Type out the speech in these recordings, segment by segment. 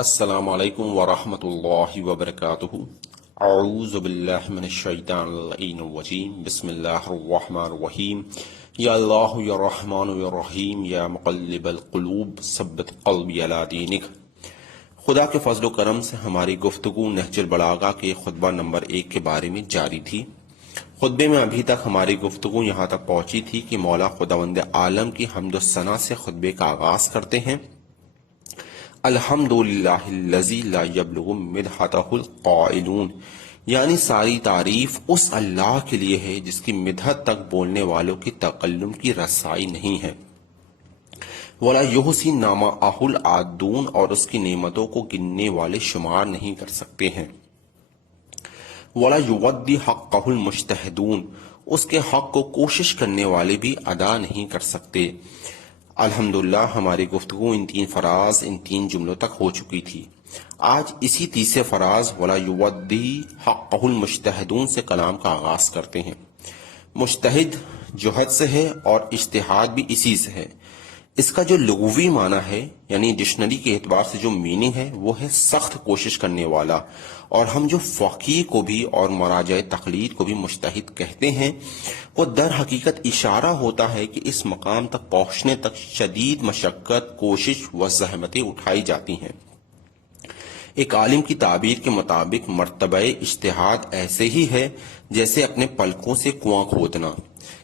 السلام علیکم ورحمۃ اللہ وبرکاتہ۔ اعوذ باللہ من الشیطان اللعین الرجیم، بسم اللہ الرحمن الرحیم۔ یا اللہ یا رحمان یا رحیم یا مقلب القلوب ثبت قلبی علی دینک۔ خدا کے فضل و کرم سے ہماری گفتگو نہج البلاغہ کے خطبہ نمبر 1 کے بارے میں جاری تھی۔ خطبے میں ابھی تک ہماری گفتگو یہاں تک پہنچی تھی کہ مولا خداوند عالم کی حمد و ثنا سے خطبے کا آغاز کرتے ہیں۔ الحمدللہ الذی لا یبلغ مدحتہ القائلون، یعنی ساری تعریف اس اللہ کے لیے ہے جس کی مدحت تک بولنے والوں کی تکلم کی رسائی نہیں ہے۔ ولا یحصی نعماءہ العادون، اور اس کی نعمتوں کو گننے والے شمار نہیں کر سکتے ہیں۔ ولا یودی حقہ المجتہدون، اس کے حق کو کوشش کرنے والے بھی ادا نہیں کر سکتے۔ الحمدللہ ہماری گفتگو ان 3 فراز، ان 3 جملوں تک ہو چکی تھی۔ آج اسی تیسرے فراز ولا یودی حقہ المجتہدون سے کلام کا آغاز کرتے ہیں۔ مجتہد جہد سے ہے اور اجتہاد بھی اسی سے ہے۔ اس کا جو لغوی معنی ہے، یعنی ڈکشنری کے اعتبار سے جو میننگ ہے، وہ ہے سخت کوشش کرنے والا، اور ہم جو فقیہ کو بھی اور مراجع تقلید کو بھی مجتہد کہتے ہیں، وہ در حقیقت اشارہ ہوتا ہے کہ اس مقام تک پہنچنے تک شدید مشقت، کوشش و زحمتیں اٹھائی جاتی ہیں۔ ایک عالم کی تعبیر کے مطابق مرتبہ اجتہاد ایسے ہی ہے جیسے اپنے پلکوں سے کنواں کھودنا،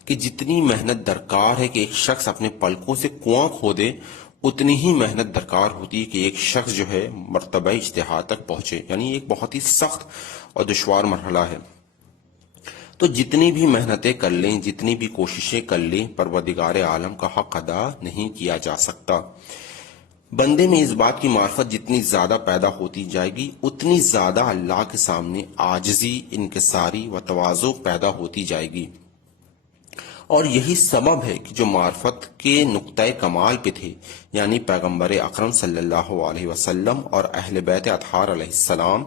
کہ جتنی محنت درکار ہے کہ ایک شخص اپنے پلکوں سے کنواں کھودے، اتنی ہی محنت درکار ہوتی ہے کہ ایک شخص جو ہے مرتبہ اجتہاد تک پہنچے، یعنی ایک بہت ہی سخت اور دشوار مرحلہ ہے۔ تو جتنی بھی محنتیں کر لیں، جتنی بھی کوششیں کر لیں، پروردگار عالم کا حق ادا نہیں کیا جا سکتا۔ بندے میں اس بات کی معرفت جتنی زیادہ پیدا ہوتی جائے گی، اتنی زیادہ اللہ کے سامنے عاجزی، انکساری و تواضع پیدا ہوتی جائے گی۔ اور یہی سبب ہے کہ جو معرفت کے نقطۂ کمال پہ تھے، یعنی پیغمبر اکرم صلی اللہ علیہ وسلم اور اہل بیت اطہار علیہ السلام،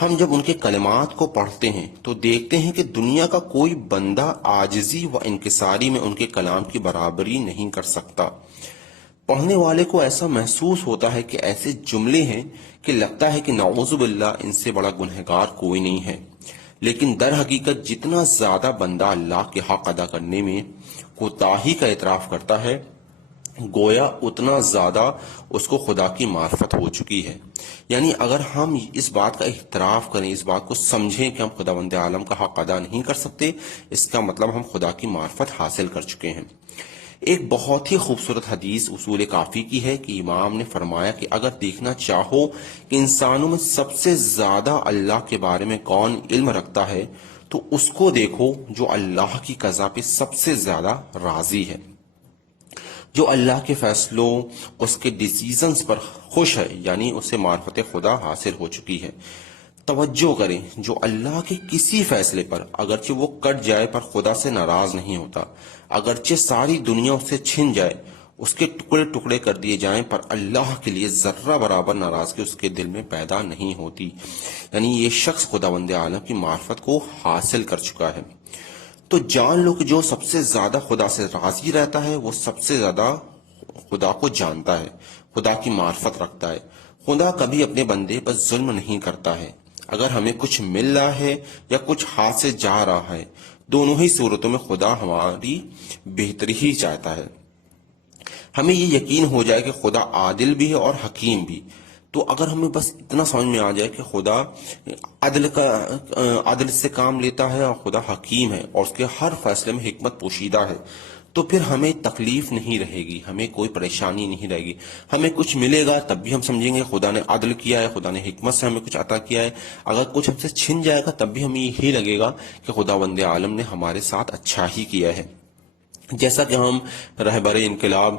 ہم جب ان کے کلمات کو پڑھتے ہیں تو دیکھتے ہیں کہ دنیا کا کوئی بندہ عاجزی و انکساری میں ان کے کلام کی برابری نہیں کر سکتا۔ پڑھنے والے کو ایسا محسوس ہوتا ہے کہ ایسے جملے ہیں کہ لگتا ہے کہ نعوذ باللہ ان سے بڑا گنہگار کوئی نہیں ہے، لیکن در حقیقت جتنا زیادہ بندہ اللہ کے حق ادا کرنے میں کوتاہی کا اعتراف کرتا ہے، گویا اتنا زیادہ اس کو خدا کی معرفت ہو چکی ہے۔ یعنی اگر ہم اس بات کا اعتراف کریں، اس بات کو سمجھیں کہ ہم خداوند عالم کا حق ادا نہیں کر سکتے، اس کا مطلب ہم خدا کی معرفت حاصل کر چکے ہیں۔ ایک بہت ہی خوبصورت حدیث اصول کافی کی ہے کہ امام نے فرمایا کہ اگر دیکھنا چاہو کہ انسانوں میں سب سے زیادہ اللہ کے بارے میں کون علم رکھتا ہے، تو اس کو دیکھو جو اللہ کی قضا پہ سب سے زیادہ راضی ہے، جو اللہ کے فیصلوں، اس کے ڈیسیزنز پر خوش ہے، یعنی اسے معرفت خدا حاصل ہو چکی ہے۔ توجہ کریں، جو اللہ کے کسی فیصلے پر اگرچہ وہ کٹ جائے پر خدا سے ناراض نہیں ہوتا، اگرچہ ساری دنیا اس سے چھن جائے، اس کے ٹکڑے ٹکڑے کر دیے جائیں، پر اللہ کے لیے ذرہ برابر ناراضگی اس کے دل میں پیدا نہیں ہوتی۔ یعنی یہ شخص خداوند عالم کی معرفت کو حاصل کر چکا ہے۔ تو جان لو کہ جو سب سے زیادہ خدا سے راضی رہتا ہے، وہ سب سے زیادہ خدا کو جانتا ہے، خدا کی معرفت رکھتا ہے۔ خدا کبھی اپنے بندے پر ظلم نہیں کرتا ہے۔ اگر ہمیں کچھ مل رہا ہے یا کچھ ہاتھ سے جا رہا ہے، دونوں ہی صورتوں میں خدا ہماری بہتری ہی چاہتا ہے۔ ہمیں یہ یقین ہو جائے کہ خدا عادل بھی ہے اور حکیم بھی، تو اگر ہمیں بس اتنا سمجھ میں آ جائے کہ خدا عدل سے کام لیتا ہے اور خدا حکیم ہے اور اس کے ہر فیصلے میں حکمت پوشیدہ ہے، تو پھر ہمیں تکلیف نہیں رہے گی، ہمیں کوئی پریشانی نہیں رہے گی۔ ہمیں کچھ ملے گا تب بھی ہم سمجھیں گے خدا نے عدل کیا ہے، خدا نے حکمت سے ہمیں کچھ عطا کیا ہے۔ اگر کچھ ہم سے چھن جائے گا تب بھی ہمیں یہی لگے گا کہ خداوند عالم نے ہمارے ساتھ اچھا ہی کیا ہے۔ جیسا کہ ہم رہبر انقلاب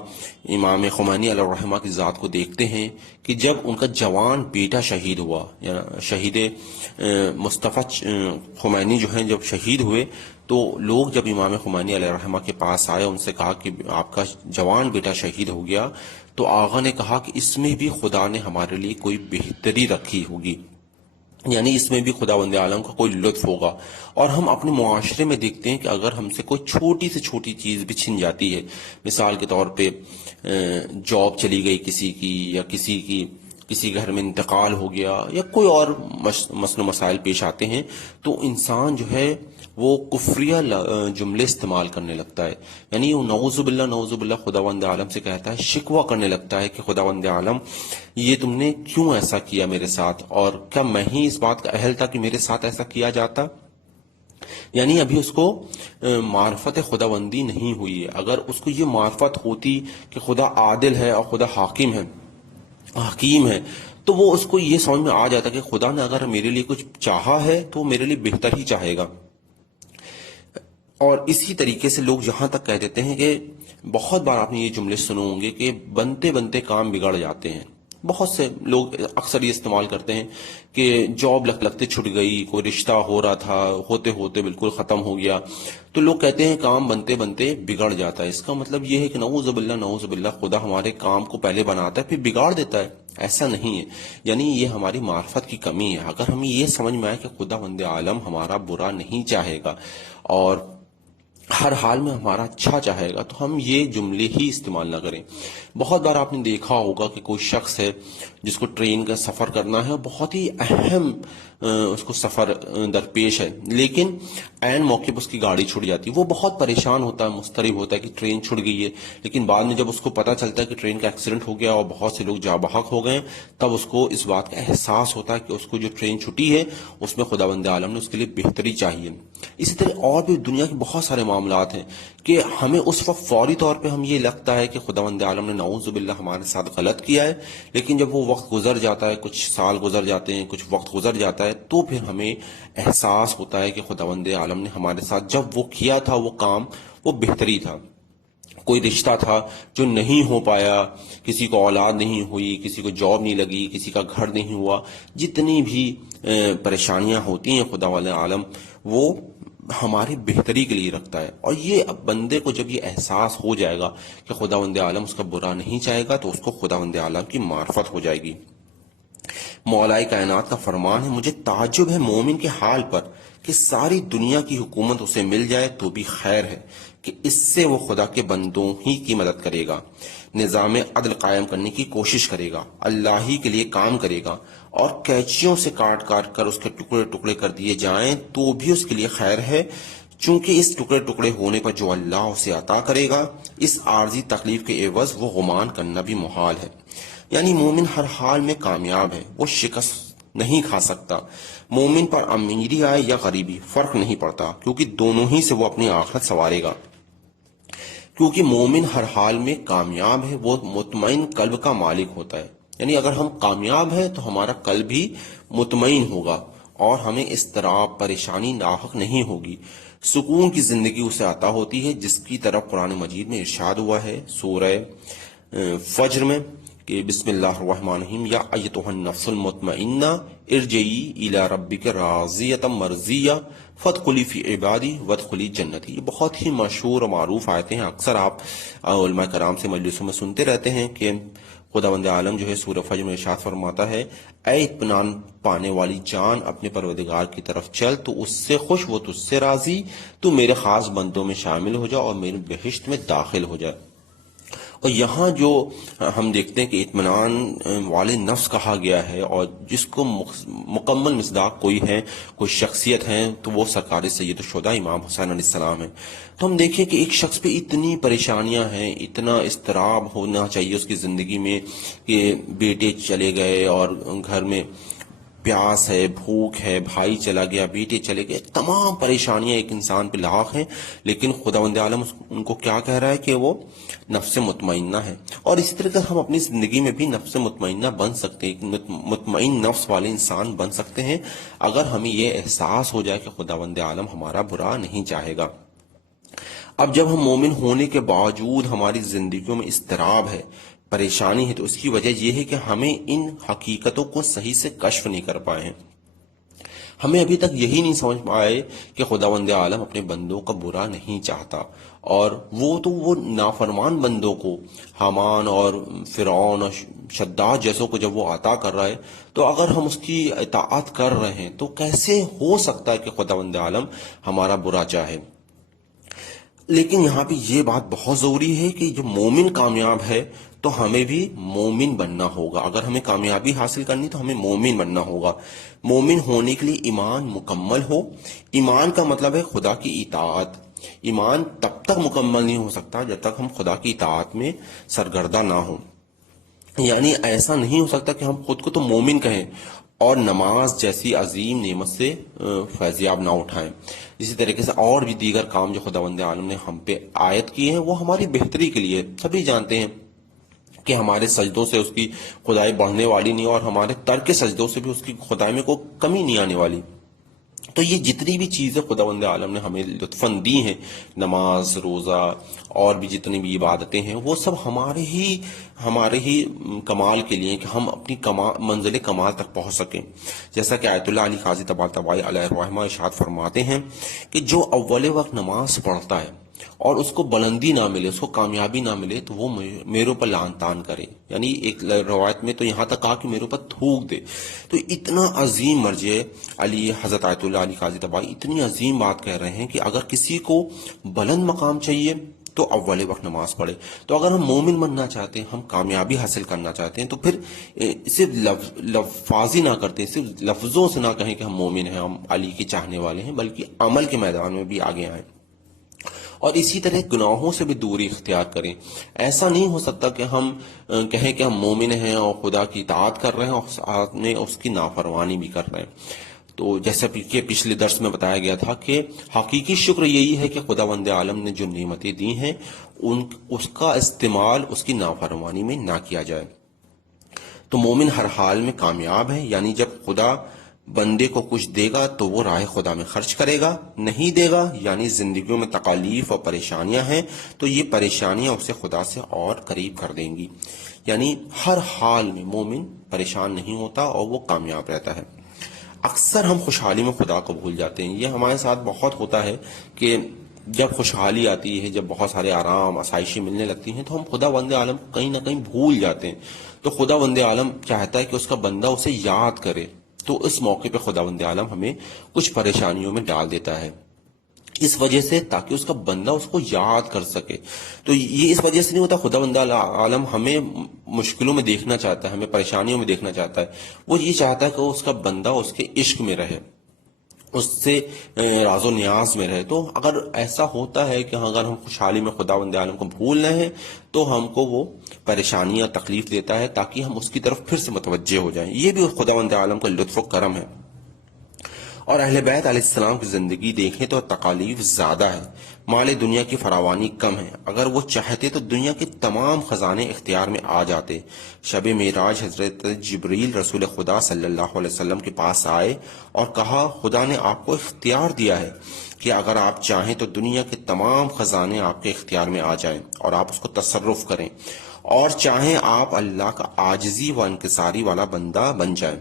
امام خمینی علیہ الرحمہ کی ذات کو دیکھتے ہیں کہ جب ان کا جوان بیٹا شہید ہوا، یا شہید مصطفیٰ خمینی جو ہیں جب شہید ہوئے، تو لوگ جب امام خمینی علیہ الرحمہ کے پاس آئے، ان سے کہا کہ آپ کا جوان بیٹا شہید ہو گیا، تو آغا نے کہا کہ اس میں بھی خدا نے ہمارے لیے کوئی بہتری رکھی ہوگی، یعنی اس میں بھی خداوند عالم کا کوئی لطف ہوگا۔ اور ہم اپنے معاشرے میں دیکھتے ہیں کہ اگر ہم سے کوئی چھوٹی سے چھوٹی چیز بھی چھن جاتی ہے، مثال کے طور پہ جاب چلی گئی کسی کی، یا کسی کی کسی گھر میں انتقال ہو گیا یا کوئی اور مسئلہ مسائل پیش آتے ہیں تو انسان جو ہے وہ کفریہ جملے استعمال کرنے لگتا ہے، یعنی وہ نعوذ باللہ خداوند عالم سے کہتا ہے، شکوہ کرنے لگتا ہے کہ خداوند عالم یہ تم نے کیوں ایسا کیا میرے ساتھ، اور کیا میں ہی اس بات کا اہل تھا کہ میرے ساتھ ایسا کیا جاتا؟ یعنی ابھی اس کو معرفت خداوندی نہیں ہوئی ہے۔ اگر اس کو یہ معرفت ہوتی کہ خدا عادل ہے اور خدا حکیم ہے تو وہ اس کو یہ سمجھ میں آ جاتا کہ خدا نے اگر میرے لیے کچھ چاہا ہے تو میرے لیے بہتر ہی چاہے گا۔ اور اسی طریقے سے لوگ یہاں تک کہہ دیتے ہیں کہ بہت بار آپ نے یہ جملے سنے ہوں گے کہ بنتے بنتے کام بگڑ جاتے ہیں۔ بہت سے لوگ اکثر یہ استعمال کرتے ہیں کہ جاب لگتے چھٹ گئی، کوئی رشتہ ہو رہا تھا ہوتے ہوتے بالکل ختم ہو گیا، تو لوگ کہتے ہیں کام بنتے بنتے بگڑ جاتا ہے۔ اس کا مطلب یہ ہے کہ نعوذ باللہ خدا ہمارے کام کو پہلے بناتا ہے پھر بگاڑ دیتا ہے، ایسا نہیں ہے۔ یعنی یہ ہماری معرفت کی کمی ہے۔ اگر ہمیں یہ سمجھ میں آئے کہ خداوند عالم ہمارا برا نہیں چاہے گا اور ہر حال میں ہمارا اچھا چاہے گا تو ہم یہ جملے ہی استعمال نہ کریں۔ بہت بار آپ نے دیکھا ہوگا کہ کوئی شخص ہے جس کو ٹرین کا سفر کرنا ہے، بہت ہی اہم اس کو سفر درپیش ہے، لیکن عین موقع پر اس کی گاڑی چھوٹ جاتی ہے، وہ بہت پریشان ہوتا ہے، مضطرب ہوتا ہے کہ ٹرین چھوٹ گئی ہے۔ لیکن بعد میں جب اس کو پتہ چلتا ہے کہ ٹرین کا ایکسیڈنٹ ہو گیا اور بہت سے لوگ جاں بحق ہو گئے، تب اس کو اس بات کا احساس ہوتا ہے کہ اس کو جو ٹرین چھٹی ہے اس میں خداوند عالم نے اس کے لیے بہتری چاہیے۔ اسی طرح اور بھی دنیا کے بہت سارے معاملات ہیں کہ ہمیں اس وقت فوری طور پہ ہم یہ لگتا ہے کہ خداوند عالم نے نعوذ باللہ ہمارے ساتھ غلط کیا ہے، لیکن جب وہ وقت گزر جاتا ہے، کچھ سال گزر جاتے ہیں، کچھ وقت گزر جاتا ہے، تو پھر ہمیں احساس ہوتا ہے کہ خداوند عالم نے ہمارے ساتھ جب وہ کیا تھا وہ کام وہ بہتری تھا۔ کوئی رشتہ تھا جو نہیں ہو پایا، کسی کو اولاد نہیں ہوئی، کسی کو جاب نہیں لگی، کسی کا گھر نہیں ہوا، جتنی بھی پریشانیاں ہوتی ہیں خداوند عالم وہ ہماری بہتری کے لیے رکھتا ہے۔ اور یہ اب بندے کو جب یہ احساس ہو جائے گا کہ خداوند عالم اس کا برا نہیں چاہے گا تو اس کو خداوند عالم کی معرفت ہو جائے گی۔ مولا کائنات کا فرمان ہے، مجھے تعجب ہے مومن کے حال پر کہ ساری دنیا کی حکومت اسے مل جائے تو بھی خیر ہے کہ اس سے وہ خدا کے بندوں ہی کی مدد کرے گا، نظام عدل قائم کرنے کی کوشش کرے گا، اللہ ہی کے لیے کام کرے گا، اور کینچیوں سے کاٹ کاٹ کر اس کے ٹکڑے ٹکڑے کر دیے جائیں تو بھی اس کے لیے خیر ہے، چونکہ اس ٹکڑے ٹکڑے ہونے پر جو اللہ اسے عطا کرے گا اس عارضی تکلیف کے عوض وہ غمان کرنا بھی محال ہے۔ یعنی مومن ہر حال میں کامیاب ہے، وہ شکست نہیں کھا سکتا۔ مومن پر امیری آئے یا غریبی فرق نہیں پڑتا، کیونکہ دونوں ہی سے وہ اپنی آخرت سنوارے گا، کیونکہ مومن ہر حال میں کامیاب ہے، وہ مطمئن قلب کا مالک ہوتا ہے۔ یعنی اگر ہم کامیاب ہیں تو ہمارا قلب بھی مطمئن ہوگا اور ہمیں اضطراب پریشانی ناحق نہیں ہوگی، سکون کی زندگی اسے عطا ہوتی ہے، جس کی طرف قرآن مجید میں ارشاد ہوا ہے سورہ فجر میں کہ بسم اللہ الرحمن الرحیم، یا ایتھا النفس المطمئنہ ارجعی الی ربک راضیۃ مرضیہ فادخلی فی عبادی وادخلی جنتی۔ یہ بہت ہی مشہور اور معروف آیتیں ہیں، اکثر آپ علماء کرام سے مجلسوں میں سنتے رہتے ہیں کہ خداوند عالم جو ہے سورہ فجر میں ارشاد فرماتا ہے، اے اطمینان پانے والی جان اپنے پروردگار کی طرف چل تو اس سے خوش، وہ تجھ سے راضی، تو میرے خاص بندوں میں شامل ہو جا اور میرے بہشت میں داخل ہو جائے۔ اور یہاں جو ہم دیکھتے ہیں کہ اطمینان والے نفس کہا گیا ہے، اور جس کو مکمل مصداق کوئی ہے، کوئی شخصیت ہے، تو وہ سرکار سید الشہداء امام حسین علیہ السلام ہے۔ تو ہم دیکھیں کہ ایک شخص پہ اتنی پریشانیاں ہیں، اتنا اضطراب ہونا چاہیے اس کی زندگی میں کہ بیٹے چلے گئے اور گھر میں پیاس ہے، بھوک ہے، بھائی چلا گیا، بیٹے چلے گئے، تمام پریشانیاں ایک انسان پہ لاحق ہیں، لیکن خداوند عالم ان کو کیا کہہ رہا ہے کہ وہ نفس مطمئنہ ہے۔ اور اسی طرح ہم اپنی زندگی میں بھی نفس مطمئنہ بن سکتے ہیں، مطمئن نفس والے انسان بن سکتے ہیں اگر ہمیں یہ احساس ہو جائے کہ خداوند عالم ہمارا برا نہیں چاہے گا۔ اب جب ہم مومن ہونے کے باوجود ہماری زندگیوں میں اضطراب ہے، پریشانی ہے، تو اس کی وجہ یہ ہے کہ ہمیں ان حقیقتوں کو صحیح سے کشف نہیں کر پائے ہیں۔ ہمیں ابھی تک یہی نہیں سمجھ پائے کہ خداوند عالم اپنے بندوں کا برا نہیں چاہتا، اور وہ نافرمان بندوں کو، حامان اور فرعون اور شداد جیسوں کو جب وہ عطا کر رہا ہے، تو اگر ہم اس کی اطاعت کر رہے ہیں تو کیسے ہو سکتا ہے کہ خداوند عالم ہمارا برا چاہے؟ لیکن یہاں پہ یہ بات بہت ضروری ہے کہ جو مومن کامیاب ہے تو ہمیں بھی مومن بننا ہوگا. اگر ہمیں کامیابی حاصل کرنی تو ہمیں مومن بننا ہوگا. مومن ہونے کے لیے ایمان مکمل ہو. ایمان کا مطلب ہے خدا کی اطاعت. ایمان تب تک مکمل نہیں ہو سکتا جب تک ہم خدا کی اطاعت میں سرگردہ نہ ہوں. یعنی ایسا نہیں ہو سکتا کہ ہم خود کو تو مومن کہیں اور نماز جیسی عظیم نعمت سے فیضیاب نہ اٹھائیں. اسی طریقے سے اور بھی دیگر کام جو خداوند عالم نے ہم پہ عائد کیے ہیں وہ ہماری بہتری کے لیے. سبھی جانتے ہیں کہ ہمارے سجدوں سے اس کی خدائی بڑھنے والی نہیں اور ہمارے ترک سجدوں سے بھی اس کی خدائی میں کوئی کمی نہیں آنے والی. تو یہ جتنی بھی چیزیں خداوند عالم نے ہمیں لطفاً دی ہیں، نماز، روزہ اور بھی جتنی بھی عبادتیں ہیں، وہ سب ہمارے ہی کمال کے لیے کہ ہم اپنی منزل کمال تک پہنچ سکیں. جیسا کہ آیت اللہ علی قاضی طباطبائی علیہ الرحمہ ارشاد فرماتے ہیں کہ جو اول وقت نماز پڑھتا ہے اور اس کو بلندی نہ ملے، اس کو کامیابی نہ ملے، تو وہ میرے اوپر لعن طعن کرے. یعنی ایک روایت میں تو یہاں تک کہا کہ میرے اوپر تھوک دے. تو اتنا عظیم مرجع علی حضرت آیت اللہ علی قاضی طبائی اتنی عظیم بات کہہ رہے ہیں کہ اگر کسی کو بلند مقام چاہیے تو اول وقت نماز پڑھے. تو اگر ہم مومن بننا چاہتے ہیں، ہم کامیابی حاصل کرنا چاہتے ہیں، تو پھر صرف لفاظی نہ کرتے، صرف لفظوں سے نہ کہیں کہ ہم مومن ہیں، ہم علی کے چاہنے والے ہیں، بلکہ عمل کے میدان میں بھی آگے آئیں اور اسی طرح گناہوں سے بھی دوری اختیار کریں. ایسا نہیں ہو سکتا کہ ہم کہیں کہ ہم مومن ہیں اور خدا کی اطاعت کر رہے ہیں اور ساتھ میں اس کی نافرمانی بھی کر رہے ہیں. تو جیسا کہ پچھلے درس میں بتایا گیا تھا کہ حقیقی شکر یہی ہے کہ خداوند عالم نے جو نعمتیں دی ہیں اس کا استعمال اس کی نافرمانی میں نہ کیا جائے. تو مومن ہر حال میں کامیاب ہے. یعنی جب خدا بندے کو کچھ دے گا تو وہ راہ خدا میں خرچ کرے گا، نہیں دے گا یعنی زندگیوں میں تکالیف اور پریشانیاں ہیں تو یہ پریشانیاں اسے خدا سے اور قریب کر دیں گی. یعنی ہر حال میں مومن پریشان نہیں ہوتا اور وہ کامیاب رہتا ہے. اکثر ہم خوشحالی میں خدا کو بھول جاتے ہیں. یہ ہمارے ساتھ بہت ہوتا ہے کہ جب خوشحالی آتی ہے، جب بہت سارے آرام آسائشیں ملنے لگتی ہیں تو ہم خدا بند عالم کہیں نہ کہیں بھول جاتے ہیں. تو خدا بند عالم چاہتا ہے کہ اس کا بندہ اسے یاد کرے. تو اس موقع پہ خداوند عالم ہمیں کچھ پریشانیوں میں ڈال دیتا ہے اس وجہ سے تاکہ اس کا بندہ اس کو یاد کر سکے. تو یہ اس وجہ سے نہیں ہوتا. خداوند عالم ہمیں مشکلوں میں دیکھنا چاہتا ہے، ہمیں پریشانیوں میں دیکھنا چاہتا ہے. وہ یہ چاہتا ہے کہ اس کا بندہ اس کے عشق میں رہے، اس سے راز و نیاز میں رہے. تو اگر ایسا ہوتا ہے کہ اگر ہم خوشحالی میں خداوند عالم کو بھول رہے ہیں تو ہم کو وہ پریشانیاں تکلیف دیتا ہے تاکہ ہم اس کی طرف پھر سے متوجہ ہو جائیں. یہ بھی خداوند عالم کا لطف و کرم ہے. اور اہل بیت علیہ السلام کی زندگی دیکھیں تو تکالیف زیادہ ہے، مال دنیا کی فراوانی کم ہے. اگر وہ چاہتے تو دنیا کے تمام خزانے اختیار میں آ جاتے. شب معراج حضرت جبریل رسول خدا صلی اللہ علیہ وسلم کے پاس آئے اور کہا خدا نے آپ کو اختیار دیا ہے کہ اگر آپ چاہیں تو دنیا کے تمام خزانے آپ کے اختیار میں آ جائیں اور آپ اس کو تصرف کریں، اور چاہیں آپ اللہ کا عاجزی و انکساری والا بندہ بن جائیں.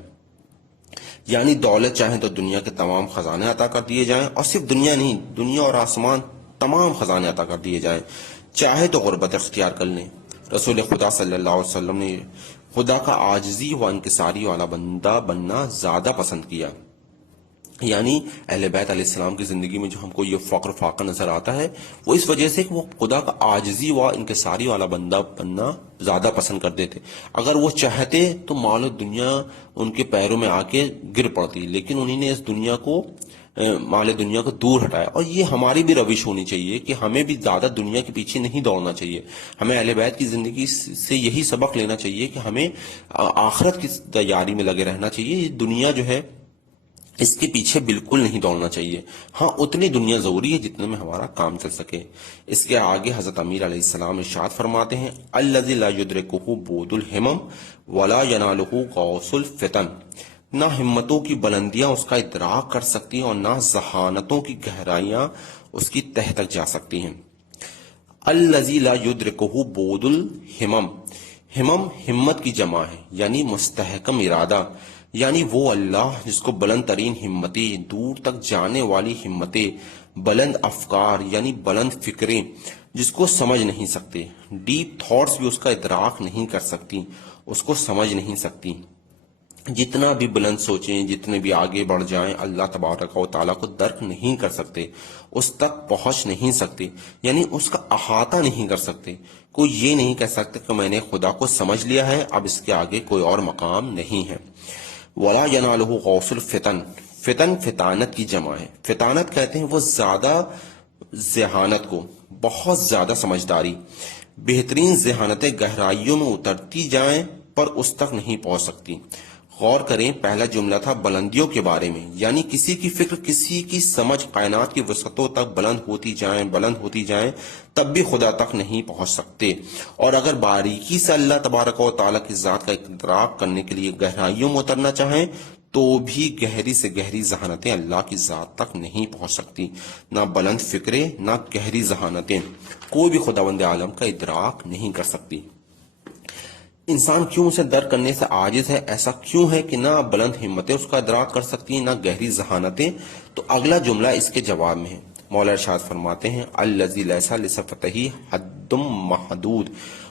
یعنی دولت چاہیں تو دنیا کے تمام خزانے عطا کر دیے جائیں، اور صرف دنیا نہیں، دنیا اور آسمان تمام خزانے عطا کر دیے جائیں. چاہے تو غربت اختیار کر لیں. رسول خدا صلی اللہ علیہ وسلم نے خدا کا عاجزی و انکساری والا بندہ بننا زیادہ پسند کیا. یعنی اہل بیت علیہ السلام کی زندگی میں جو ہم کو یہ فقر فاقہ نظر آتا ہے وہ اس وجہ سے کہ وہ خدا کا عاجزی و انکساری والا بندہ بننا زیادہ پسند کرتے تھے. اگر وہ چاہتے تو مال و دنیا ان کے پیروں میں آ کے گر پڑتی، لیکن انہوں نے اس دنیا کو مال دنیا کو دور ہٹایا. اور یہ ہماری بھی روش ہونی چاہیے کہ ہمیں بھی زیادہ دنیا کے پیچھے نہیں دوڑنا چاہیے. ہمیں اہل بیت کی زندگی سے یہی سبق لینا چاہیے کہ ہمیں آخرت کی تیاری میں لگے رہنا چاہیے. یہ دنیا جو ہے اس کے پیچھے بالکل نہیں دوڑنا چاہیے. ہاں اتنی دنیا ضروری ہے جتنے میں ہمارا کام چل سکے. اس کے آگے حضرت امیر علیہ السلام ارشاد فرماتے ہیں الذی لا یدرکہ بود الہمم ولا ینالہ غوث الفتن. نہ ہمتوں کی بلندیاں اس کا ادراک کر سکتی ہیں اور نہ ذہانتوں کی گہرائیاں اس کی تہ تک جا سکتی ہیں. الذی لا یدرکہ بود الہمم، ہمم ہمت کی جمع ہے یعنی مستحکم ارادہ. یعنی وہ اللہ جس کو بلند ترین ہمتیں، دور تک جانے والی ہمتیں، بلند افکار یعنی بلند فکریں جس کو سمجھ نہیں سکتے، ڈیپ تھاٹس بھی اس کا ادراک نہیں کر سکتی، اس کو سمجھ نہیں سکتی. جتنا بھی بلند سوچیں، جتنے بھی آگے بڑھ جائیں، اللہ تبارک و تعالیٰ کو درک نہیں کر سکتے، اس تک پہنچ نہیں سکتے، یعنی اس کا احاطہ نہیں کر سکتے. کوئی یہ نہیں کہہ سکتا کہ میں نے خدا کو سمجھ لیا ہے، اب اس کے آگے کوئی اور مقام نہیں ہے۔ ولا ینالہ غوث الفتن، فتن فطانت کی جمع ہے۔ فطانت کہتے ہیں وہ زیادہ ذہانت کو، بہت زیادہ سمجھداری۔ بہترین ذہانتیں گہرائیوں میں اترتی جائیں پر اس تک نہیں پہنچ سکتی۔ غور کریں، پہلا جملہ تھا بلندیوں کے بارے میں، یعنی کسی کی فکر، کسی کی سمجھ کائنات کی وسعتوں تک بلند ہوتی جائیں تب بھی خدا تک نہیں پہنچ سکتے۔ اور اگر باریکی سے اللہ تبارک و تعالیٰ کی ذات کا ادراک کرنے کے لیے گہرائیوں میں اترنا چاہیں تو بھی گہری سے گہری ذہانتیں اللہ کی ذات تک نہیں پہنچ سکتی۔ نہ بلند فکریں، نہ گہری ذہانتیں کوئی بھی خداوند عالم کا ادراک نہیں کر سکتی۔ انسان کیوں اسے درک کرنے سے عاجز ہے؟ ایسا کیوں ہے کہ نہ بلند ہمتیں اس کا ادراک کر سکتی ہیں، نہ گہری ذہانتیں؟ تو اگلا جملہ اس کے جواب میں ہے۔ مولا ارشاد فرماتے ہیں الذی لیس لصفتہ حد محدود،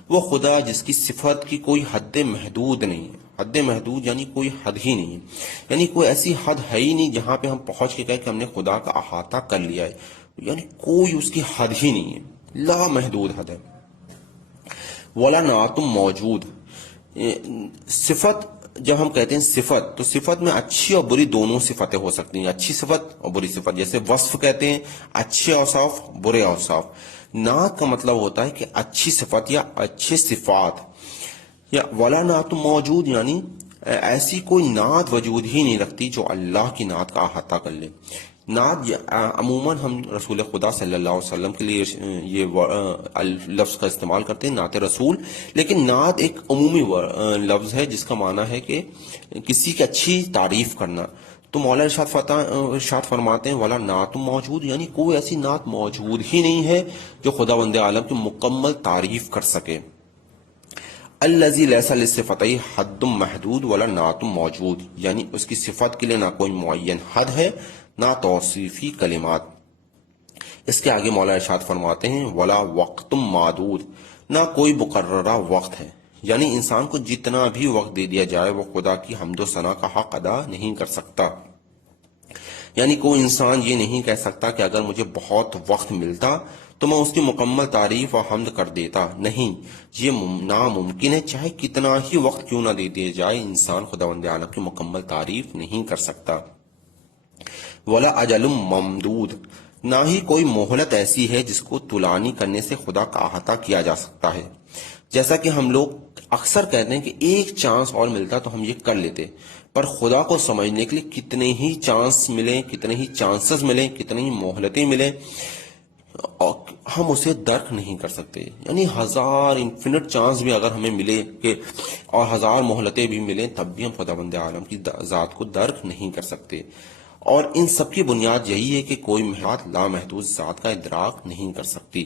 وہ خدا جس کی صفت کی کوئی حد محدود نہیں ہے۔ حد محدود یعنی کوئی حد ہی نہیں ہے، یعنی کوئی ایسی حد ہے ہی نہیں جہاں پہ ہم پہنچ کے کہیں کہ ہم نے خدا کا احاطہ کر لیا ہے، یعنی کوئی اس کی حد ہی نہیں ہے، لا محدود حد ہے۔ ولا نعت موجود، صفت جب ہم کہتے ہیں صفت تو صفت میں اچھی اور بری دونوں صفتیں ہو سکتی ہیں، اچھی صفت اور بری صفت، جیسے وصف کہتے ہیں اچھے اوصاف برے اوصاف۔ نعت کا مطلب ہوتا ہے کہ اچھی صفت یا اچھے صفات، یا ولا نعت موجود یعنی ایسی کوئی نعت وجود ہی نہیں رکھتی جو اللہ کی نعت کا احاطہ کر لے۔ نعت عموماً ہم رسول خدا صلی اللہ علیہ وسلم کے لیے یہ لفظ کا استعمال کرتے ہیں، نعت رسول، لیکن نعت ایک عمومی لفظ ہے جس کا معنی ہے کہ کسی کی اچھی تعریف کرنا۔ تو مولا ارشاد فرماتے ہیں ولا نعت موجود، یعنی کوئی ایسی نعت موجود ہی نہیں ہے جو خداوند عالم کی مکمل تعریف کر سکے۔ الذی لیس لصفتہ حد محدود ولا نعت موجود، یعنی اس کی صفت کے لیے نہ کوئی معین حد ہے نہ توصیفی کلمات۔ اس کے آگے مولا ارشاد فرماتے ہیں ولا وقت معدود، نہ کوئی مقررہ وقت ہے، یعنی انسان کو جتنا بھی وقت دے دیا جائے وہ خدا کی حمد و ثنا کا حق ادا نہیں کر سکتا۔ یعنی کوئی انسان یہ نہیں کہہ سکتا کہ اگر مجھے بہت وقت ملتا تو میں اس کی مکمل تعریف و حمد کر دیتا، نہیں، یہ ناممکن ہے۔ چاہے کتنا ہی وقت کیوں نہ دے دیا جائے، انسان خداوند عالم کی مکمل تعریف نہیں کر سکتا۔ ولا اجل ممدود، نہ ہی کوئی مہلت ایسی ہے جس کو طولانی کرنے سے خدا کا احاطہ کیا جا سکتا ہے۔ جیسا کہ ہم لوگ اکثر کہتے ہیں کہ ایک چانس اور ملتا تو ہم یہ کر لیتے، پر خدا کو سمجھنے کے لیے کتنے ہی چانس ملیں، کتنے ہی چانسز ملیں، کتنی ہی مہلتیں ملیں، ہم اسے درک نہیں کر سکتے۔ یعنی ہزار انفینٹ چانس بھی اگر ہمیں ملے کہ اور ہزار مہلتیں بھی ملیں تب بھی ہم خداوند عالم کی ذات کو درک نہیں کر سکتے۔ اور ان سب کی بنیاد یہی ہے کہ کوئی لامحدود ذات کا ادراک نہیں کر سکتی۔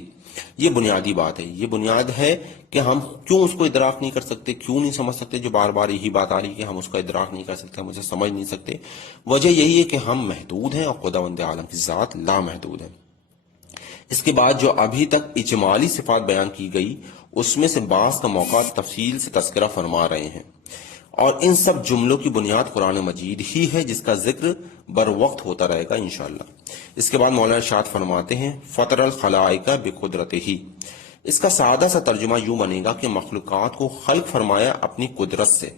یہ بنیادی بات ہے، یہ بنیاد ہے کہ ہم کیوں اس کو ادراک نہیں کر سکتے، کیوں نہیں سمجھ سکتے۔ جو بار بار یہی بات آ رہی ہے کہ ہم اس کو ادراک نہیں کر سکتے، ہم اسے سمجھ نہیں سکتے، وجہ یہی ہے کہ ہم محدود ہیں اور خداوند عالم کی ذات لامحدود ہے۔ اس کے بعد جو ابھی تک اجمالی صفات بیان کی گئی اس میں سے بعض کا موقع تفصیل سے تذکرہ فرما رہے ہیں، اور ان سب جملوں کی بنیاد قرآن مجید ہی ہے جس کا ذکر بر وقت ہوتا رہے گا انشاءاللہ۔ اس کے بعد مولانا ارشاد فرماتے ہیں فطر الخلائق بقدرتہ، اس کا سادہ سا ترجمہ یوں بنے گا کہ مخلوقات کو خلق فرمایا اپنی قدرت سے۔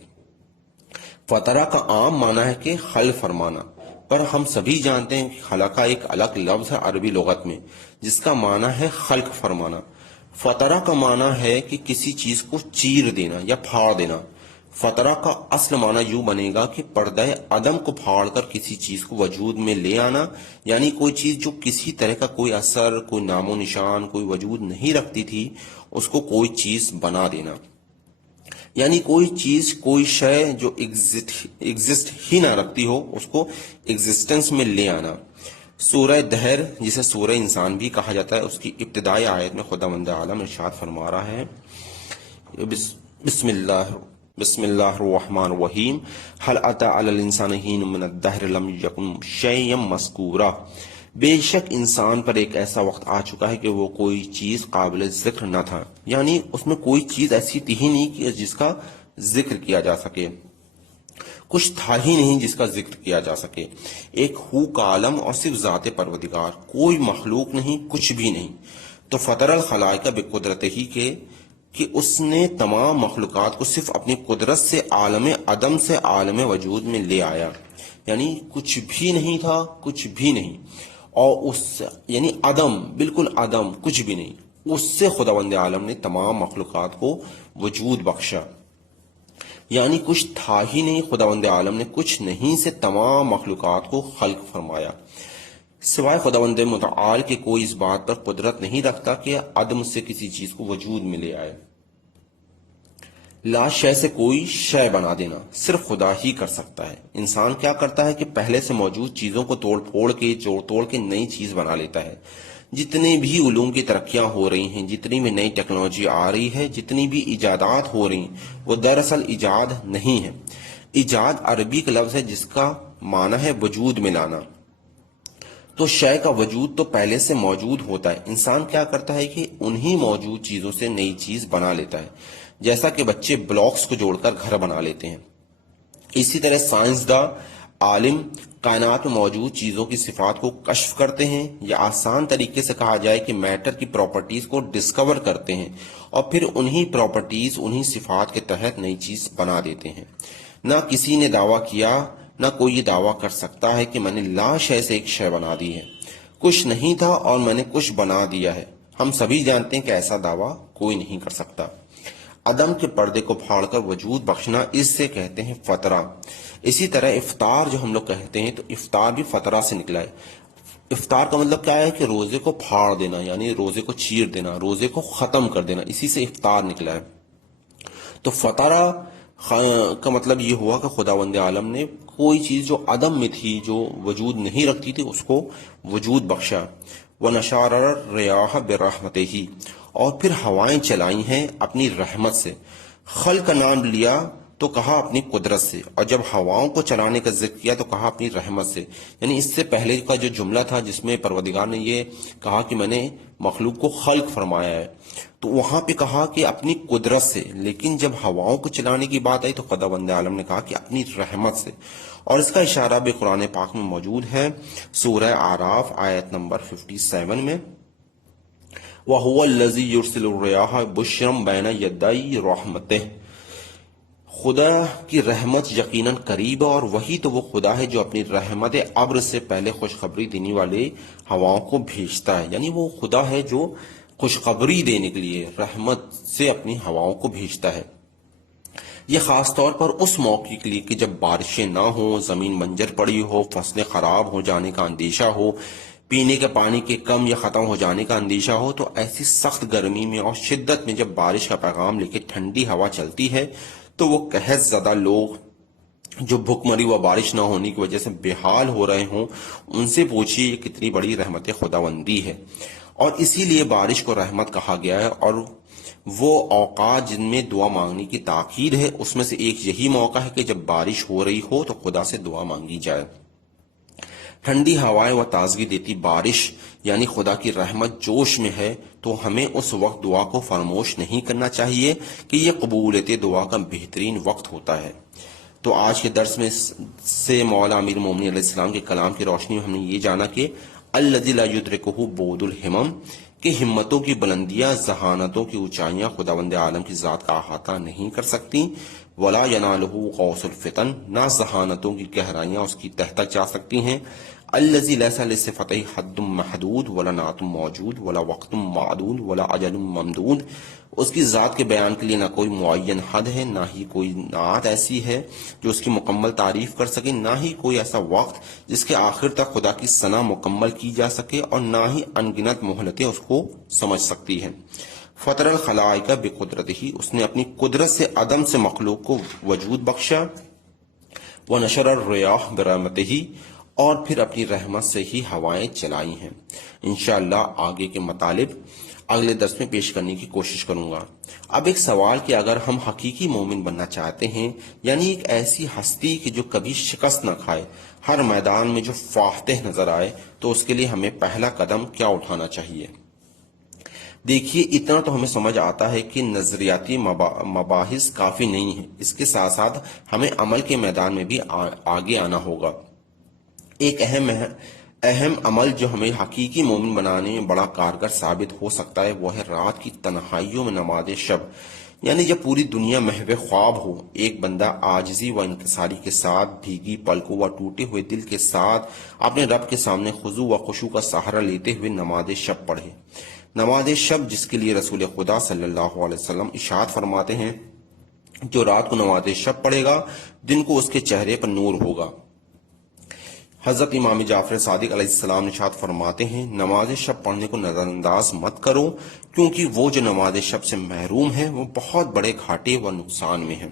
فطرہ کا عام معنی ہے کہ خلق فرمانا، پر ہم سبھی جانتے ہیں کہ خلقہ ایک الگ لفظ ہے عربی لغت میں جس کا معنی ہے خلق فرمانا۔ فطرہ کا معنی ہے کہ کسی چیز کو چیر دینا یا پھاڑ دینا۔ فطرہ کا اصل معنی یوں بنے گا کہ پردہ عدم کو پھاڑ کر کسی چیز کو وجود میں لے آنا، یعنی کوئی چیز جو کسی طرح کا کوئی اثر، کوئی نام و نشان، کوئی وجود نہیں رکھتی تھی اس کو کوئی چیز بنا دینا، یعنی کوئی چیز، کوئی شے جو ایگزسٹ ہی نہ رکھتی ہو اس کو ایگزسٹنس میں لے آنا۔ سورہ دہر جسے سورہ انسان بھی کہا جاتا ہے، اس کی ابتدائی آیت میں خداوند عالم ارشاد فرما رہا ہے بسم اللہ الرحمن الرحیم هل اتى على الانسان حين من الدهر لم يكن شيئا مذکورا، بے شک انسان پر ایک ایسا وقت آ چکا ہے کہ وہ کوئی چیز قابل ذکر نہ تھا، یعنی اس میں کوئی چیز ایسی تھی ہی نہیں کہ جس کا ذکر کیا جا سکے، کچھ تھا ہی نہیں جس کا ذکر کیا جا سکے۔ ایک ہو کا عالم اور صرف ذات پروردگار، کوئی مخلوق نہیں، کچھ بھی نہیں۔ تو فطر الخلائق بقدرتہ ہی کے کہ اس نے تمام مخلوقات کو صرف اپنی قدرت سے عالم عدم سے عالم وجود میں لے آیا، یعنی کچھ بھی نہیں تھا، کچھ بھی نہیں، اور اس یعنی عدم، بالکل عدم، کچھ بھی نہیں، اس سے خداوند عالم نے تمام مخلوقات کو وجود بخشا، یعنی کچھ تھا ہی نہیں، خداوند عالم نے کچھ نہیں سے تمام مخلوقات کو خلق فرمایا۔ سوائے خداوند متعال کے کوئی اس بات پر قدرت نہیں رکھتا کہ عدم سے کسی چیز کو وجود میں لے آئے۔ لا شے سے کوئی شے بنا دینا صرف خدا ہی کر سکتا ہے۔ انسان کیا کرتا ہے کہ پہلے سے موجود چیزوں کو توڑ پھوڑ کے، جوڑ توڑ کے نئی چیز بنا لیتا ہے۔ جتنے بھی علوم کی ترقیاں ہو رہی ہیں، جتنی بھی نئی ٹیکنالوجی آ رہی ہے، جتنی بھی ایجادات ہو رہی ہیں، وہ دراصل ایجاد نہیں ہے۔ ایجاد عربی کا لفظ ہے جس کا معنی ہے وجود میں لانا۔ تو شے کا وجود تو پہلے سے موجود ہوتا ہے، انسان کیا کرتا ہے کہ انہی موجود چیزوں سے نئی چیز بنا لیتا ہے، جیسا کہ بچے بلاکس کو جوڑ کر گھر بنا لیتے ہیں۔ اسی طرح سائنسداں عالم کائنات میں موجود چیزوں کی صفات کو کشف کرتے ہیں، یا آسان طریقے سے کہا جائے کہ میٹر کی پراپرٹیز کو ڈسکور کرتے ہیں، اور پھر انہی پراپرٹیز، انہی صفات کے تحت نئی چیز بنا دیتے ہیں۔ نہ کسی نے دعویٰ کیا، نہ کوئی یہ دعویٰ کر سکتا ہے کہ میں نے لا شے سے ایک شے بنا دی ہے۔ کچھ نہیں تھا اور میں نے کچھ بنا دیا ہے۔ ہم سبھی جانتے ہیں کہ ایسا دعویٰ کوئی نہیں کر سکتا۔ عدم کے پردے کو پھاڑ کر وجود بخشنا، اس سے کہتے ہیں فطرہ۔ اسی طرح افطار جو ہم لوگ کہتے ہیں، تو افطار بھی فطرہ سے نکلا ہے۔ افطار کا مطلب کیا ہے کہ روزے کو پھاڑ دینا، یعنی روزے کو چیر دینا، روزے کو ختم کر دینا، اسی سے افطار نکلا ہے۔ تو فطرہ کا مطلب یہ ہوا کہ خداوند عالم نے کوئی چیز جو عدم میں تھی، جو وجود نہیں رکھتی تھی، اس کو وجود بخشا۔ وَنَشَرَ الرِّيَاحَ بِرَحْمَتِهِ، اور پھر ہوائیں چلائی ہیں اپنی رحمت سے۔ خلق کا نام لیا تو کہا اپنی قدرت سے، اور جب ہواؤں کو چلانے کا ذکر کیا تو کہا اپنی رحمت سے۔ یعنی اس سے پہلے کا جو جملہ تھا جس میں پروردگار نے یہ کہا کہ میں نے مخلوق کو خلق فرمایا ہے، تو وہاں پہ کہا کہ اپنی قدرت سے، لیکن جب ہواؤں کو چلانے کی بات آئی تو خداوند عالم نے کہا کہ اپنی رحمت سے، اور اس کا اشارہ بھی قرآن پاک میں موجود ہے، سورہ اعراف آیت نمبر 57 میں، وَهُوَ الَّذِي يُرْسِلُ الرِّيَاحَ بُشْرًا بَيْنَ يَدَيْ رَحْمَتِهِ۔ خدا کی رحمت یقیناً قریب ہے، اور وہی تو وہ خدا ہے جو اپنی رحمت ابر سے پہلے خوشخبری دینے والے ہواؤں کو بھیجتا ہے۔ یعنی وہ خدا ہے جو خوشخبری دینے کے لیے رحمت سے اپنی ہواؤں کو بھیجتا ہے۔ یہ خاص طور پر اس موقع کے لیے کہ جب بارشیں نہ ہوں، زمین بنجر پڑی ہو، فصلیں خراب ہو جانے کا اندیشہ ہو، پینے کے پانی کے کم یا ختم ہو جانے کا اندیشہ ہو، تو ایسی سخت گرمی میں اور شدت میں جب بارش کا پیغام لے کے ٹھنڈی ہوا چلتی ہے تو وہ قحط زدہ لوگ جو بھوک مری و بارش نہ ہونے کی وجہ سے بے حال ہو رہے ہوں، ان سے پوچھیے یہ کتنی بڑی رحمت خداوندی ہے۔ اور اسی لیے بارش کو رحمت کہا گیا ہے، اور وہ اوقات جن میں دعا مانگنے کی تاکید ہے، اس میں سے ایک یہی موقع ہے کہ جب بارش ہو رہی ہو تو خدا سے دعا مانگی جائے۔ ٹھنڈی ہوائیں و تازگی دیتی بارش یعنی خدا کی رحمت جوش میں ہے، تو ہمیں اس وقت دعا کو فراموش نہیں کرنا چاہیے کہ یہ قبولیت دعا کا بہترین وقت ہوتا ہے۔ تو آج کے درس میں سے مولا امیر المومنین علیہ السلام کے کلام کی روشنی میں ہم نے یہ جانا کہ الذی لا یدرکہ بعد الہمم، کہ ہمتوں کی بلندیاں، ذہانتوں کی اونچائیاں خداوند عالم کی ذات کا احاطہ نہیں کر سکتی، ولا ینالہ غوث الفتن، نہ ذہانتوں کی گہرائیاں اس کی تہ تک جا سکتی ہیں۔ الذی لیس لصفتہ حد محدود ولا نعت موجود ولا وقت معدود ولا اجل ممدود، اس کی ذات کے بیان کے لیے نہ کوئی معین حد ہے، نہ ہی کوئی نعت ایسی ہے جو اس کی مکمل تعریف کر سکے، نہ ہی کوئی ایسا وقت جس کے آخر تک خدا کی ثنا مکمل کی جا سکے، اور نہ ہی انگنت مہلتیں اس کو سمجھ سکتی ہیں۔ فطر الخلائق بقدرتہ، اس نے اپنی قدرت سے عدم سے مخلوق کو وجود بخشا۔ ونشر الریاح برحمتہ، اور پھر اپنی رحمت سے ہی ہوائیں چلائی ہیں۔ انشاءاللہ آگے کے مطالب اگلے درس میں پیش کرنے کی کوشش کروں گا۔ اب ایک سوال کہ اگر ہم حقیقی مومن بننا چاہتے ہیں، یعنی ایک ایسی ہستی کہ جو کبھی شکست نہ کھائے، ہر میدان میں جو فاتح نظر آئے، تو اس کے لیے ہمیں پہلا قدم کیا اٹھانا چاہیے؟ دیکھیے، اتنا تو ہمیں سمجھ آتا ہے کہ نظریاتی مباحث کافی نہیں ہیں، اس کے ساتھ ساتھ ہمیں عمل کے میدان میں بھی آگے آنا ہوگا۔ ایک اہم عمل جو ہمیں حقیقی مومن بنانے میں بڑا کارگر ثابت ہو سکتا ہے وہ ہے رات کی تنہائیوں میں نماز شب. یعنی جب پوری دنیا محو خواب ہو، ایک بندہ عاجزی و انکساری کے ساتھ، بھیگی پلکوں و ٹوٹے ہوئے دل کے ساتھ اپنے رب کے سامنے خضوع و خشوع کا سہارا لیتے ہوئے نماز شب پڑھے. نماز شب جس کے لیے رسول خدا صلی اللہ علیہ وسلم ارشاد فرماتے ہیں جو رات کو نماز شب پڑھے گا دن کو اس کے چہرے پر نور ہوگا. حضرت امام جعفر صادق علیہ السلام ارشاد فرماتے ہیں نماز شب پڑھنے کو نظر انداز مت کرو، کیونکہ وہ جو نماز شب سے محروم ہے وہ بہت بڑے گھاٹے و نقصان میں ہے.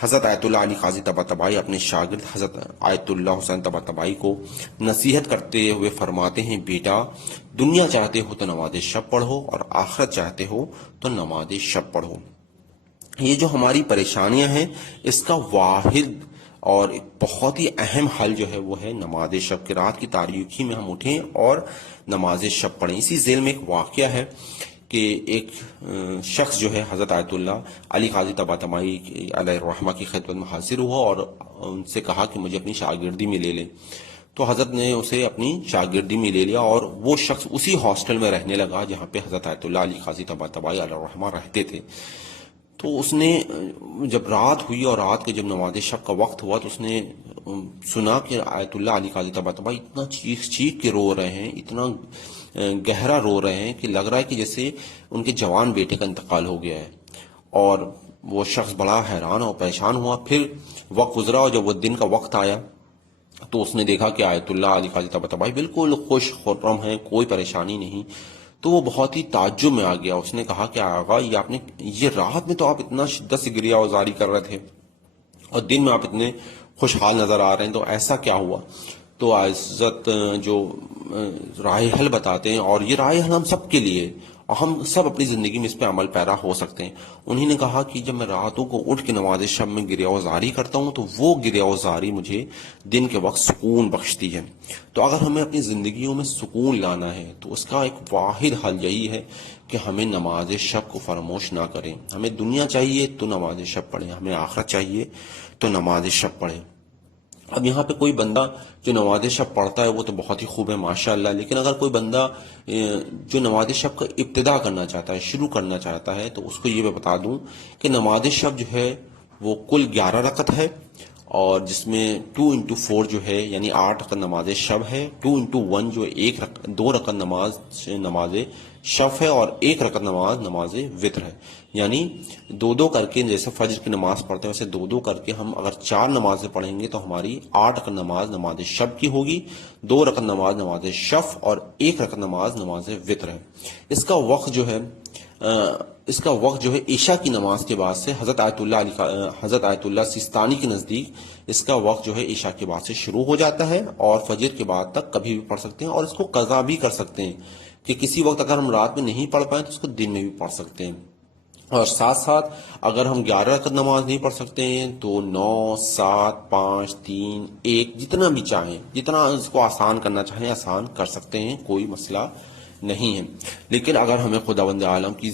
حضرت آیت اللہ علی قاضی طباطبائی اپنے شاگرد حضرت آیت اللہ حسین طباطبائی کو نصیحت کرتے ہوئے فرماتے ہیں بیٹا، دنیا چاہتے ہو تو نماز شب پڑھو اور آخرت چاہتے ہو تو نماز شب پڑھو. یہ جو ہماری پریشانیاں ہیں اس کا واحد اور ایک بہت ہی اہم حل جو ہے وہ ہے نماز شب کے. رات کی تاریکی میں ہم اٹھیں اور نماز شب پڑھیں. اسی ذیل میں ایک واقعہ ہے کہ ایک شخص جو ہے حضرت آیت اللہ علی قاضی طباطبائی علیہ الرحمہ کی خدمت میں حاضر ہوا اور ان سے کہا کہ مجھے اپنی شاگردی میں لے لیں. تو حضرت نے اسے اپنی شاگردی میں لے لیا اور وہ شخص اسی ہاسٹل میں رہنے لگا جہاں پہ حضرت آیت اللہ علی قاضی طباطبائی علیہ الرحمہ رہتے تھے. تو اس نے جب رات ہوئی اور رات کے جب نماز شب کا وقت ہوا تو اس نے سنا کہ آیت اللہ علی قاضی طباطبائی اتنا چیخ چیخ کے رو رہے ہیں، اتنا گہرا رو رہے ہیں کہ لگ رہا ہے کہ جیسے ان کے جوان بیٹے کا انتقال ہو گیا ہے. اور وہ شخص بڑا حیران اور پریشان ہوا. پھر وقت گزرا اور جب وہ دن کا وقت آیا تو اس نے دیکھا کہ آیت اللہ علی قاضی طباطبائی بالکل خوش خرم ہیں، کوئی پریشانی نہیں. تو وہ بہت ہی تعجب میں آ گیا. اس نے کہا کہ آغا یہ رات میں تو آپ اتنا شدت سے گریہ وزاری کر رہے تھے اور دن میں آپ اتنے خوشحال نظر آ رہے ہیں، تو ایسا کیا ہوا؟ تو حضرت جو رائے حل بتاتے ہیں اور یہ رائے حل ہم سب کے لیے اور ہم سب اپنی زندگی میں اس پہ عمل پیرا ہو سکتے ہیں. انہی نے کہا کہ جب میں راتوں کو اٹھ کے نماز شب میں گریہ وزاری کرتا ہوں تو وہ گریہ وزاری مجھے دن کے وقت سکون بخشتی ہے. تو اگر ہمیں اپنی زندگیوں میں سکون لانا ہے تو اس کا ایک واحد حل یہی ہے کہ ہمیں نماز شب کو فراموش نہ کریں. ہمیں دنیا چاہیے تو نماز شب پڑھیں، ہمیں آخرت چاہیے تو نماز شب پڑھیں. اب یہاں پہ کوئی بندہ جو نماز شب پڑھتا ہے وہ تو بہت ہی خوب ہے ماشاءاللہ، لیکن اگر کوئی بندہ جو نماز شب کا ابتدا کرنا چاہتا ہے، شروع کرنا چاہتا ہے، تو اس کو یہ میں بتا دوں کہ نماز شب جو ہے وہ کل 11 رکعت ہے اور جس میں 2x4 جو ہے یعنی 8 رکعت نماز شب ہے، 2x1 جو 2 رکعت نماز شب ہے اور 1 رکعت نماز وتر ہے. یعنی دو کر کے جیسے فجر کی نماز پڑھتے ہیں ویسے دو کر کے ہم اگر 4 نمازیں پڑھیں گے تو ہماری 8 رکعت نماز شب کی ہوگی، 2 رکعت نماز شف اور 1 رکعت نماز وتر ہے. اس کا وقت جو ہے عشاء کی نماز کے بعد سے حضرت آیت اللہ سیستانی کے نزدیک اس کا وقت جو ہے عشاء کے بعد سے شروع ہو جاتا ہے اور فجر کے بعد تک کبھی بھی پڑھ سکتے ہیں اور اس کو قضا بھی کر سکتے ہیں کہ کسی وقت اگر ہم رات میں نہیں پڑھ پائیں تو اس کو دن میں بھی پڑھ سکتے ہیں. اور ساتھ ساتھ اگر ہم 11 رکعت نماز نہیں پڑھ سکتے ہیں تو 9 7 5 3 1 جتنا بھی چاہیں، جتنا اس کو آسان کرنا چاہیں آسان کر سکتے ہیں، کوئی مسئلہ نہیں ہے. لیکن اگر ہمیں خداوند عالم کی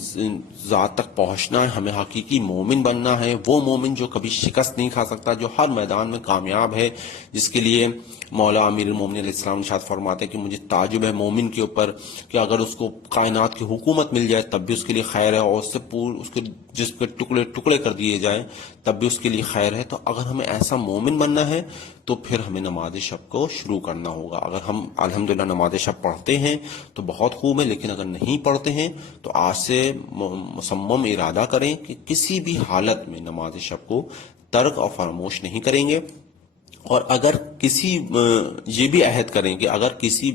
ذات تک پہنچنا ہے، ہمیں حقیقی مومن بننا ہے، وہ مومن جو کبھی شکست نہیں کھا سکتا، جو ہر میدان میں کامیاب ہے، جس کے لیے مولا امیر المومنین علیہ السلام ارشاد فرماتے ہیں کہ مجھے تعجب ہے مومن کے اوپر کہ اگر اس کو کائنات کی حکومت مل جائے تب بھی اس کے لیے خیر ہے اور اس کے جس پہ ٹکڑے کر دیے جائیں تب بھی اس کے لیے خیر ہے. تو اگر ہمیں ایسا مومن بننا ہے تو پھر ہمیں نماز شب کو شروع کرنا ہوگا. اگر ہم الحمدللہ نماز شب پڑھتے ہیں تو بہت خوب ہے، لیکن اگر نہیں پڑھتے ہیں تو آج سے مصمم ارادہ کریں کہ کسی بھی حالت میں نماز شب کو ترک اور فراموش نہیں کریں گے. اور اگر یہ بھی عہد کریں کہ اگر کسی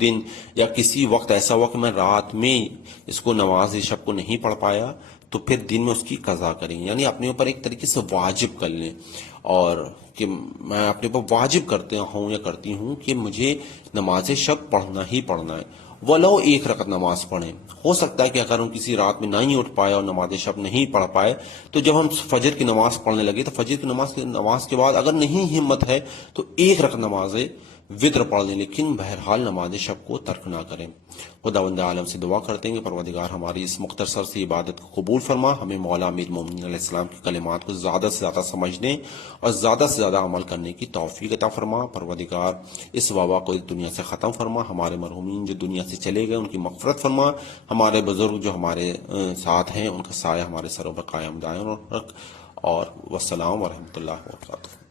دن یا کسی وقت ایسا ہوا کہ میں رات میں اس کو نماز شب کو نہیں پڑھ پایا تو پھر دن میں اس کی قضا کریں، یعنی اپنے اوپر ایک طریقے سے واجب کر لیں اور کہ میں اپنے اوپر واجب کرتے ہوں یا کرتی ہوں کہ مجھے نماز شب پڑھنا ہی پڑھنا ہے، ولو 1 رکعت نماز پڑھیں. ہو سکتا ہے کہ اگر ہم کسی رات میں نہیں اٹھ پائے اور نماز شب نہیں پڑھ پائے تو جب ہم فجر کی نماز پڑھنے لگے تو فجر کی نماز کے بعد اگر نہیں ہمت ہے تو 1 رکعت نماز وطر پڑھ لیں، لیکن بہرحال نماز شب کو ترک نہ کریں۔ خداوند عالم سے دعا کرتے ہیں کہ پروردگار ہماری اس مختصر سی عبادت کو قبول فرما، ہمیں مولا امیر المومنین علیہ السلام کے کلمات کو زیادہ سے زیادہ سمجھنے اور زیادہ سے زیادہ عمل کرنے کی توفیق عطا فرما۔ پروردگار اس وبا کو اس دنیا سے ختم فرما، ہمارے مرحومین جو دنیا سے چلے گئے ان کی مغفرت فرما، ہمارے بزرگ جو ہمارے ساتھ ہیں ان کا سایہ ہمارے سروں پر قائم دائم رکھ، اور والسلام ورحمۃ اللہ وبرکاتہ۔